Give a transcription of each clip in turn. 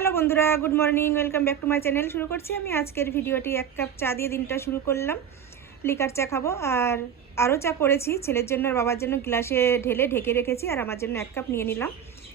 Hello বন্ধুরা, good morning, welcome back to my channel. শুরু করছি আমি আজকের ভিডিওটি। এক কাপ চা দিয়ে দিনটা শুরু করলাম। লিকার চা খাব আর আরও চা করেছি। ছেলের জন্য আর বাবার জন্য গ্লাসে ঢেলে ঢেকে রেখেছি আর আমার জন্য এক কাপ নিয়ে নিলাম।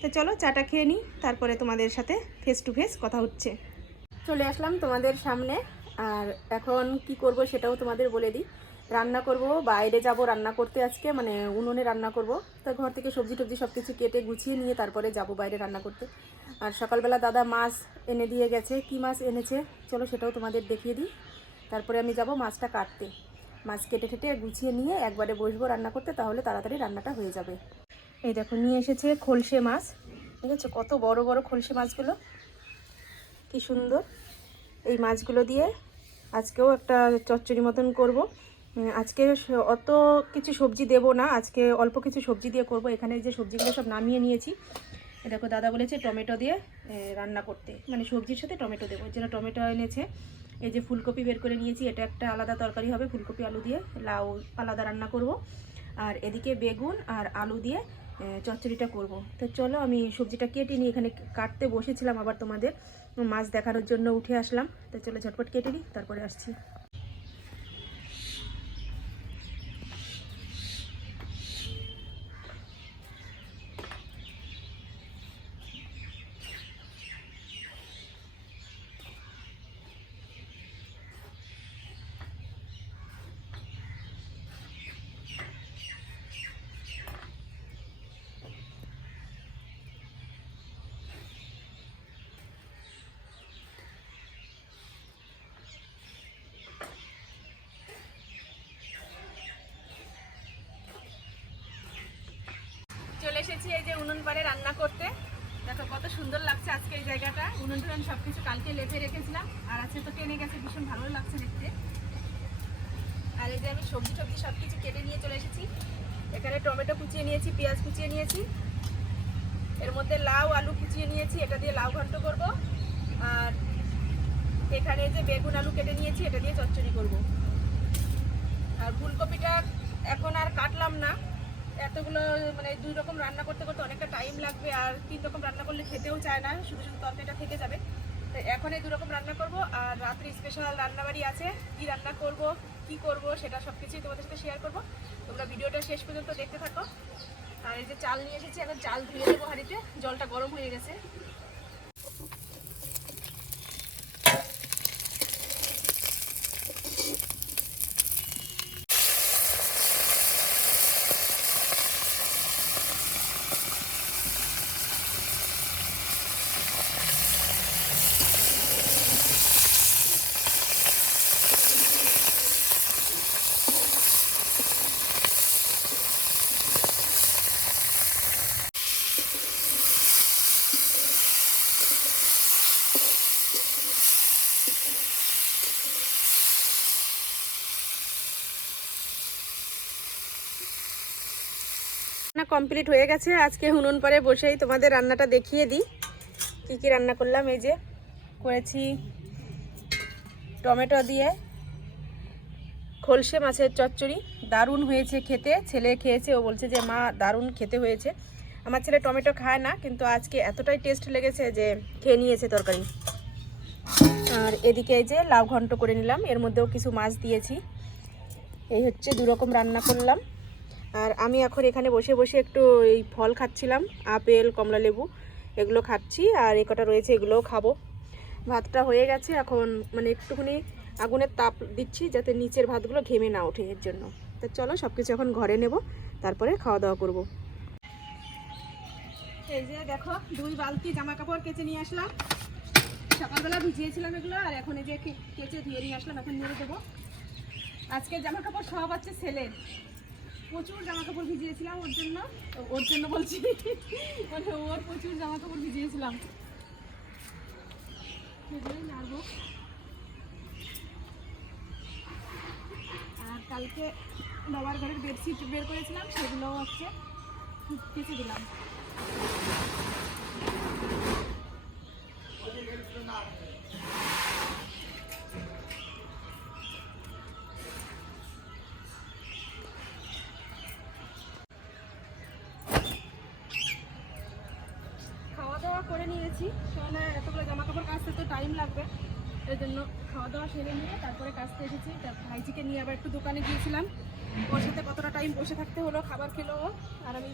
তো চলো চাটা খেয়ে নিই, তারপরে তোমাদের সাথে ফেস টু ফেস কথা হচ্ছে। চলে আসলাম তোমাদের সামনে আর এখন কি করব সেটাও তোমাদের বলে দিই। রান্না করব, বাইরে যাব রান্না করতে আজকে মানে উনুনে রান্না করব। তো ঘর থেকে সবজি টবজি সব কিছু কেটে গুছিয়ে নিয়ে তারপরে যাব বাইরে রান্না করতে। আর সকালবেলা দাদা মাছ এনে দিয়ে গেছে। কি মাছ এনেছে? চলো সেটাও তোমাদের দেখিয়ে দিই। তারপরে আমি যাব মাছটা কাটতে। মাছ কেটে ঠেটে গুছিয়ে নিয়ে একবারে বসবো রান্না করতে, তাহলে তাড়াতাড়ি রান্নাটা হয়ে যাবে। এই দেখো, নিয়ে এসেছে খলসে মাছ। ঠিক আছে? কত বড় বড় খলসে মাছগুলো। কি সুন্দর। এই মাছগুলো দিয়ে আজকেও একটা চচ্চড়ি মতন করব। আজকে অত কিছু সবজি দেব না। আজকে অল্প কিছু সবজি দিয়ে করব। এখানে যে সবজিগুলো সব নামিয়ে নিয়েছি। দেখো দাদা বলেছে টমেটো দিয়ে রান্না করতে। মানে সবজির সাথে টমেটো দেবো। জন্য টমেটো এনেছে, এই যে ফুলকপি বের করে নিয়েছি, এটা একটা আলাদা তরকারি হবে, ফুলকপি, আলু দিয়ে। লাউ আলাদা রান্না করব। আর এদিকে বেগুন আর আলু দিয়ে চচ্চড়িটা করব। তো চলো আমি সবজিটা কেটে নিয়ে এখানে কাটতে বসেছিলাম আবার তোমাদের, মাছ দেখানোর জন্য উঠে আসলাম। তো চলো ঝটপট কেটে নিই, তারপরে আসছি। এসেছি এই যে উনুন পাড়ে রান্না করতে। দেখো কত সুন্দর লাগছে আজকে এই জায়গাটা। উনুন টুনুন সব কিছু কালকে লেপে রেখেছিলাম, আর আজকে তো টেনে গেছে, ভীষণ ভালো লাগছে দেখতে। আর এই যে আমি সবজি টবজি সব কিছু কেটে নিয়ে চলে এসেছি। এখানে টমেটো কুচিয়ে নিয়েছি, পেঁয়াজ কুচিয়ে নিয়েছি। এর মধ্যে লাউ, আলু কুচিয়ে নিয়েছি, এটা দিয়ে লাউ ঘন্ট করব। আর এখানে যে বেগুন আলু কেটে নিয়েছি, এটা দিয়ে চচ্চড়ি করব। আর ফুলকপিটা এখন আর কাটলাম না। এতগুলো মানে দুই রকম রান্না করতে করতে অনেকটা টাইম লাগবে আর তিন রকম রান্না করলে খেতেও চায় না, শুধু শুধু তরকারিটা থেকে যাবে। তো এখন এই দু রকম রান্না করব আর রাত্রি স্পেশাল রান্নাবাড়ি আছে, কি রান্না করব, কি করব সেটা সব কিছুই তোমাদের সাথে শেয়ার করব। তোমরা ভিডিওটা শেষ পর্যন্ত দেখতে থাকো। আর এই যে চাল নিয়ে এসেছি, এখন চাল ধুয়ে দেবো হাঁড়িতে, জলটা গরম হয়ে গেছে। রান্না কমপ্লিট হয়ে গেছে। আজকে উনুন পরে বসেই তোমাদের রান্নাটা দেখিয়ে দিই। কী কী রান্না করলাম? এই যে করেছি টমেটো দিয়ে খলসে মাছের চচ্চড়ি। দারুণ হয়েছে খেতে। ছেলে খেয়েছে, ও বলছে যে, মা, দারুণ খেতে হয়েছে। আমার ছেলে টমেটো খায় না, কিন্তু আজকে এতটাই টেস্ট লেগেছে যে, খেয়ে নিয়েছে তরকারি। আর এদিকে এই যে লাউ ঘন্ট করে নিলাম। এর মধ্যেও কিছু মাছ দিয়েছি। এই হচ্ছে দু রকম রান্না করলাম। আর আমি এখন এখানে বসে বসে একটু এই ফল খাচ্ছিলাম, আপেল, কমলা লেবু, এগুলো খাচ্ছি আর এ কটা রয়েছে এগুলোও খাব। ভাতটা হয়ে গেছে, এখন মানে একটুখানি আগুনের তাপ দিচ্ছি যাতে নিচের ভাতগুলো ঘেমে না ওঠে এর জন্য। তা চলো সব কিছু এখন ঘরে নেব, তারপরে খাওয়া দাওয়া করব। এই যে দেখো, দুই বালতি জামা কাপড় কেচে নিয়ে আসলাম। সকালবেলা ভিজিয়েছিলাম এগুলো, আর এখন এই যে কেচে ধুয়ে নিয়ে আসলাম, এখন নিয়ে দেবো। আজকে জামা কাপড় সব হচ্ছে ছেলের প্রচুর জামা কাপড় ভিজিয়েছিলাম ওর জন্য। ওর জন্য বলছি। মানে ওর প্রচুর জামা কাপড় ভিজিয়েছিলাম আর কালকে বাবার ঘরের বেডশিট বের করেছিলাম, সেগুলোও হচ্ছে কেচে দিলাম। নিয়েছি। কেননা এতগুলো জামা কাপড় কাচতে তো টাইম লাগবে। এই জন্য খাওয়া দাওয়া সেরে নিয়ে তারপরে কাচতে এসেছি। তার ভাইজিকে নিয়ে আবার একটু দোকানে গিয়েছিলাম। ওর সাথে কতটা টাইম বসে থাকতে হলো, খাবার খেলো আর আমি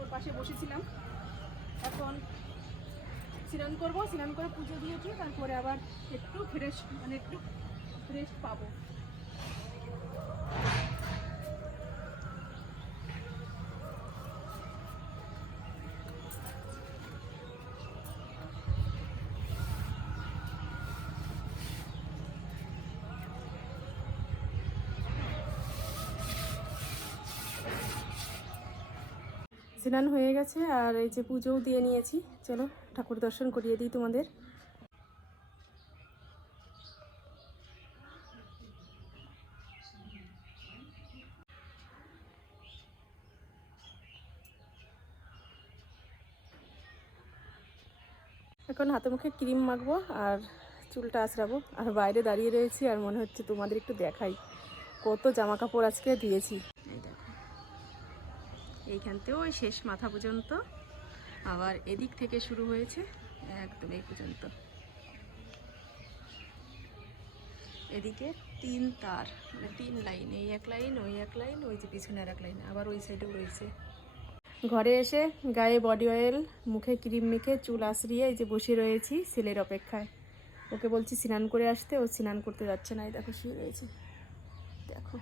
ওর পাশে বসেছিলাম। এখন স্নান করব, স্নান করে পুজো দিয়েছি তারপরে আবার একটু ফ্রেশ মানে একটু রেস্ট পাবো। স্নান হয়ে গেছে আর এই যে পুজোও দিয়ে নিয়েছি। চলো ঠাকুর দর্শন করিয়ে দিই তোমাদের। এখন হাতে মুখে ক্রিম মাখবো আর চুলটা আঁচড়াবো আর বাইরে দাঁড়িয়ে রয়েছি আর মনে হচ্ছে তোমাদের একটু দেখাই। কত জামা কাপড় আজকে দিয়েছি। এইখানতেও ওই শেষ মাথা পর্যন্ত। আবার এদিক থেকে শুরু হয়েছে একদম এই পর্যন্ত। এদিকে তিন তার মানে তিন লাইন, এই এক লাইন, ওই এক লাইন, ওই যে পিছনে আর এক লাইন, আবার ওই সাইডেও রয়েছে। ঘরে এসে গায়ে বডি অয়েল মুখে ক্রিম মেখে চুল আশ্রিয়ে এই যে বসে রয়েছি ছেলের অপেক্ষায়। ওকে বলছি স্নান করে আসতে, ও স্নান করতে যাচ্ছে না, এই দেখো শুয়ে রয়েছে। দেখো।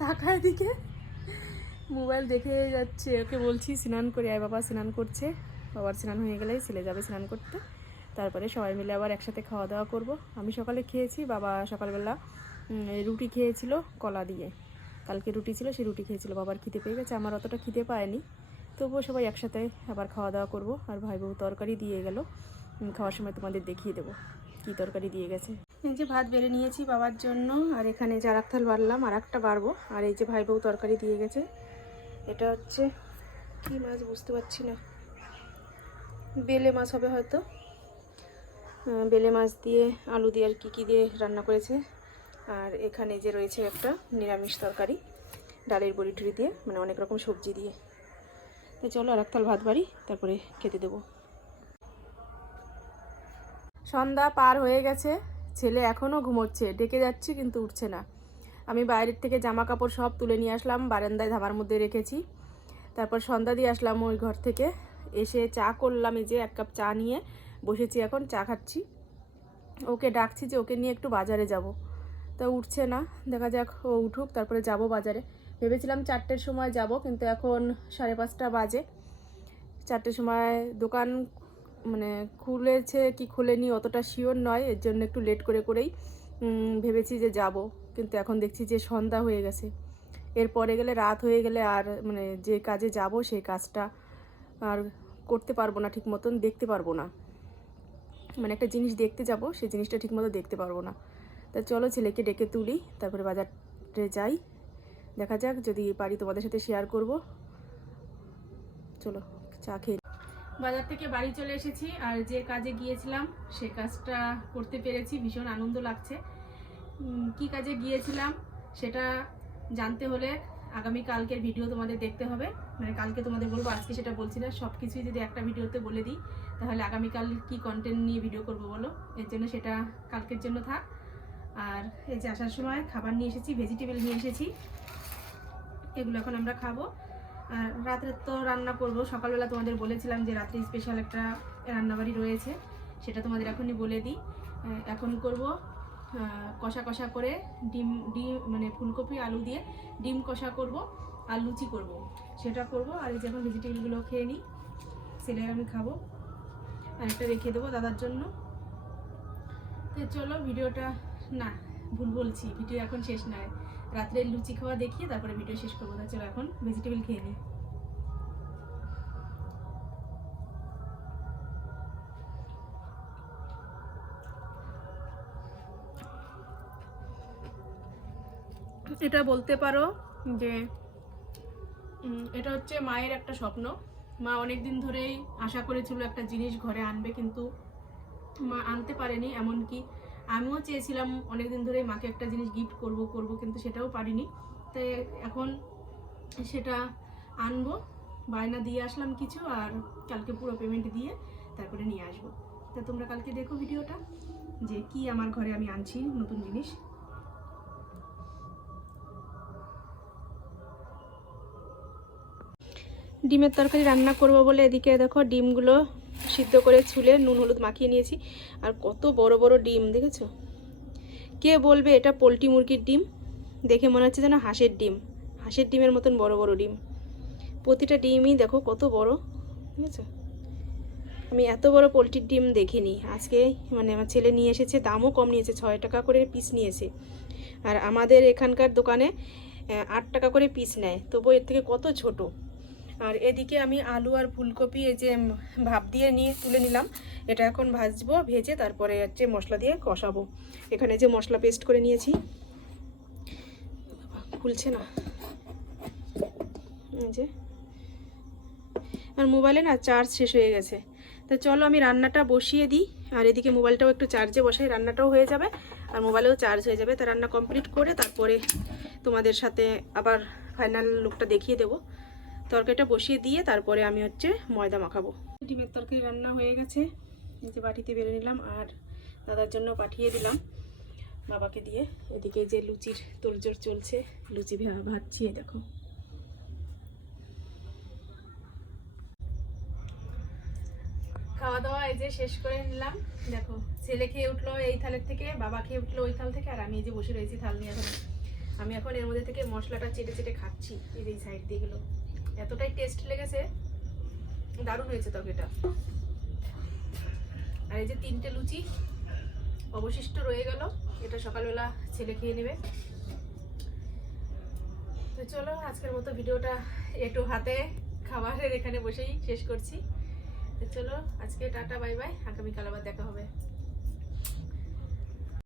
তাকায় দিকে। মোবাইল দেখে যাচ্ছে, ওকে বলছি স্নান করে আয় বাবা, স্নান করছে। বাবার স্নান হয়ে গেলে ছেলে যাবে স্নান করতে। তারপরে সবাই মিলে আবার একসাথে খাওয়া দাওয়া করব। আমি সকালে খেয়েছি, বাবা সকালবেলা রুটি খেয়েছিল কলা দিয়ে। কালকে রুটি ছিল সেই রুটি খেয়েছিল। বাবার খিদে পেয়ে গেছে, আমার অতটা খিদে পায়নি। তবুও সবাই একসাথে আবার খাওয়া দাওয়া করব। আর ভাই বউ তরকারি দিয়ে গেল। খাওয়ার সময় তোমাদের দেখিয়ে দেবো, কী তরকারি দিয়ে গেছে। এই যে ভাত বেড়ে নিয়েছি বাবার জন্য, আর এখানে যে আর থাল বাড়লাম আর একটা বাড়বো। আর এই যে ভাই বউ তরকারি দিয়ে গেছে। এটা হচ্ছে, কি মাছ বুঝতে পারছি না। বেলে মাছ হবে হয়তো। বেলে মাছ দিয়ে আলু দিয়ে আর কী কী দিয়ে রান্না করেছে। আর এখানে যে রয়েছে একটা নিরামিষ তরকারি, ডালের বড়ি টুড়ি দিয়ে মানে অনেক রকম সবজি দিয়ে। তো চলো আর একতাল ভাত বাড়ি, তারপরে খেতে দেবো। সন্ধ্যা পার হয়ে গেছে। ছেলে এখনও ঘুমোচ্ছে, ডেকে যাচ্ছি কিন্তু উঠছে না। আমি বাইরের থেকে জামা কাপড় সব তুলে নিয়ে আসলাম, বারান্দায় ধামার মধ্যে রেখেছি। তারপর সন্ধ্যা দিয়ে আসলাম ওই ঘর থেকে। এসে চা করলাম, এই যে এক কাপ চা নিয়ে বসেছি এখন, চা খাচ্ছি। ওকে ডাকছি যে ওকে নিয়ে একটু বাজারে যাব। তা উঠছে না, দেখা যাক ও উঠুক, তারপরে যাব বাজারে। ভেবেছিলাম চারটের সময় যাব, কিন্তু এখন সাড়ে পাঁচটা বাজে। চারটের সময় দোকান মানে খুলেছে কি খুলেনি অতটা শিওর নয়, এর জন্য একটু লেট করে করেই ভেবেছি যে যাব। কিন্তু এখন দেখছি যে সন্ধ্যা হয়ে গেছে। এরপরে গেলে রাত হয়ে গেলে আর মানে যে কাজে যাব সেই কাজটা আর করতে পারব না ঠিক মতন, দেখতে পারব না। মানে একটা জিনিস দেখতে যাব, সেই জিনিসটা ঠিক মতো দেখতে পারব না। তা চলো ছেলেকে ডেকে তুলি, তারপরে বাজারে যাই। দেখা যাক, যদি পারি তোমাদের সাথে শেয়ার করব। চলো, চা খেয়ে বাজার থেকে বাড়ি চলে এসেছি আর যে কাজে গিয়েছিলাম, সে কাজটা করতে পেরেছি, ভীষণ আনন্দ লাগছে। কি কাজে গিয়েছিলাম, সেটা জানতে হলে আগামী কালকের ভিডিও তোমাদের দেখতে হবে। মানে কালকে তোমাদের বলব, আজকে সেটা বলছি না সব কিছুই যদি একটা ভিডিওতে বলে দিই, তাহলে আগামীকাল কি কন্টেন্ট নিয়ে ভিডিও করব বলো? এর জন্য সেটা কালকের জন্য থাক। আর এই যে আসার সময় খাবার নিয়ে এসেছি ভেজিটেবল নিয়ে এসেছি, এগুলো এখন আমরা খাব। রাত্রে তো রান্না করব। সকালবেলা তোমাদের বলেছিলাম যে রাত্রে স্পেশাল একটা রান্নাবাড়ি রয়েছে, সেটা তোমাদের এখনই বলে দিই। এখন করব কষা কষা করে ডিম ডিম মানে ফুলকপি, আলু দিয়ে ডিম কষা করব, আর লুচি করব। সেটা করব, আর এই যে এখন ভেজিটেবলগুলো খেয়ে নিই ছেলে আমি খাব। আর একটা রেখে দেবো দাদার জন্য। তো চলো, ভিডিওটা, না, ভুল বলছি, ভিডিও এখন শেষ নয়। রাত্রে লুচি খাওয়া দেখিয়ে তারপরে ভিডিও শেষ করব। তা চলো এখন ভেজিটেবল খেয়ে নিই এটা বলতে পারো যে এটা হচ্ছে মায়ের একটা স্বপ্ন। মা অনেক দিন ধরেই আশা করেছিল একটা জিনিস ঘরে আনবে, কিন্তু মা আনতে পারেনি, এমনকি আমিও চেয়েছিলাম অনেক দিন ধরেই মাকে একটা জিনিস গিফট করব করব, কিন্তু সেটাও পারিনি। তাই এখন সেটা আনব, বায়না দিয়ে আসলাম কিছু আর কালকে পুরো পেমেন্ট দিয়ে তারপরে নিয়ে আসব। তা তোমরা কালকে দেখো ভিডিওটা, যে কি আমার ঘরে আমি আনছি নতুন জিনিস। ডিমের তরকারি রান্না করব বলে এদিকে দেখো ডিমগুলো সিদ্ধ করে ছুলে নুন হলুদ মাখিয়ে নিয়েছি। আর কত বড় বড় ডিম, দেখেছ? কে বলবে এটা পোলট্রি মুরগির ডিম? দেখে মনে হচ্ছে যেন হাঁসের ডিম। হাঁসের ডিমের মতন বড় বড় ডিম। প্রতিটা ডিমই দেখো কত বড় ঠিক আছে আমি এত বড় পোলট্রির ডিম দেখিনি। আজকে মানে আমার ছেলে নিয়ে এসেছে, দামও কম নিয়েছে, ছয় টাকা করে পিস নিয়েছে। আর আমাদের এখানকার দোকানে আট টাকা করে পিস নেয়। তবু এর থেকে কত ছোট? আর এদিকে আমি আলু আর ফুলকপি এই যে ভাপ দিয়ে নিয়ে তুলে নিলাম। এটা এখন ভাজবো, ভেজে তারপরে হচ্ছে মশলা দিয়ে কষাবো। এখানে যে মশলা পেস্ট করে নিয়েছি, খুলছে না। যে আর মোবাইলে না চার্জ শেষ হয়ে গেছে। তো চলো আমি রান্নাটা বসিয়ে দিই, আর এদিকে মোবাইলটাও একটু চার্জে বসাই, রান্নাটাও হয়ে যাবে, আর মোবাইলেও চার্জ হয়ে যাবে। তা রান্না কমপ্লিট করে তারপরে তোমাদের সাথে আবার ফাইনাল লুকটা দেখিয়ে দেবো। তরকারিটা বসিয়ে দিয়ে তারপরে আমি হচ্ছে ময়দা মাখাবো। ডিমের তরকারি রান্না হয়ে গেছে। যে বাটিতে বেড়ে নিলাম আর দাদার জন্য পাঠিয়ে দিলাম বাবাকে দিয়ে। এদিকে যে লুচির তোড়জোড় চলছে, লুচি ভাজছি দেখো। খাওয়া দাওয়া এই যে শেষ করে নিলাম। দেখো, ছেলে খেয়ে উঠল এই থালের থেকে, বাবা খেয়ে উঠল ওই থাল থেকে, আর আমি এই যে বসে রয়েছি থাল নিয়ে এখন। আমি এখন এর মধ্যে থেকে মশলাটা চেটে চেটে খাচ্ছি, এই সাইড দিয়ে গেলো এতটাই টেস্ট লেগেছে, দারুণ হয়েছে তরকারিটা। আর এই যে তিনটে লুচি অবশিষ্ট রয়ে গেল, এটা সকালবেলা ছেলে খেয়ে নেবে। তো চলো, আজকের মতো ভিডিওটা একটু হাতে খাবারের এখানে বসেই শেষ করছি। চলো, আজকে টাটা, বাই বাই, আগামীকাল আবার দেখা হবে।